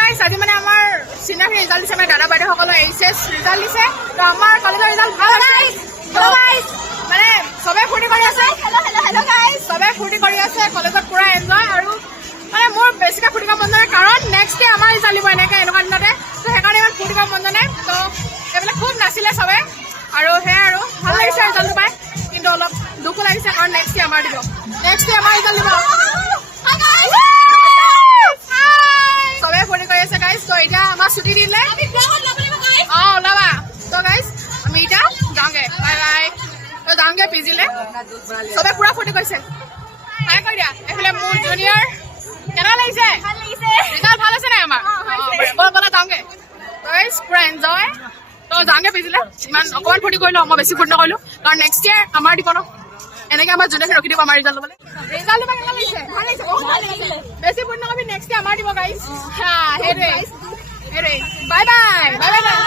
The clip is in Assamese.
গাইছ আজি মানে আমাৰ চিনিয়ৰ ৰিজাল্ট দিছে মানে দাদা বাইদেউসকলৰ এইচএছ ৰিজাল্ট দিছে তো আমাৰ কলেজৰ ৰিজাল্ট ভাল হৈছে মানে চবে ফূৰ্তি কৰি আছে চবে ফূৰ্তি কৰি আছে কলেজত পুৰা এনজয় আৰু মানে মোৰ বেছিকৈ ফূৰ্তি কৰিব মন যায় কাৰণ নেক্সট ডে আমাৰ ৰিজাল্ট দিব এনেকৈ এনেকুৱা দিনতে তো সেইকাৰণে ইমান ফূৰ্তি কৰিব মন যোৱা নাই তো এইবিলাক খুব নাছিলে চবে আৰু সেয়াই আৰু ভাল লাগিছে ৰিজাল্টটো পাই কিন্তু অলপ দুখো লাগিছে কাৰণ নেক্সট ডে আমাৰ দিব নেক্সট ডে আমাৰ ৰিজাল্ট দিব চবে ফূৰ্তি কৰি আছে গাইজ তো এতিয়া আমাৰ ছুটি দিলে অঁ ওলাবা তো গাইজ আমি এতিয়া যাওঁগে বাই বাই তো যাওঁগে পিজিলে চবে পুৰা ফূৰ্তি কৰিছে হাই কৰি দিয়া এইফালে মোৰ জুনিয়ৰ কেনেকুৱা লাগিছে ৰিজাল্ট ভাল আছে নাই আমাৰ বলা বলা যাওঁগে তো গাইজ পুৰা এনজয় তো যাওঁগে পিজিলে ইমান অকণমান ফূৰ্তি কৰিলোঁ মই বেছি ফূৰ্তি নকৰিলোঁ কাৰণ নেক্সট ইয়েৰ আমাৰ দিব ন এনেকৈ আমাৰ জুনিয়ৰখিনি ৰখি দিব আমাৰ ৰিজাল্ট ল'বলৈ ৰিজাল্ট দিব কেনেকুৱা লাগিছে ভাল লাগিছে বেছি ফূৰ্তি নকৰিবি নেক্সট ইয়েৰ আমাৰ দিব গাইজ সেইটোৱে বাই বাই বাই বাই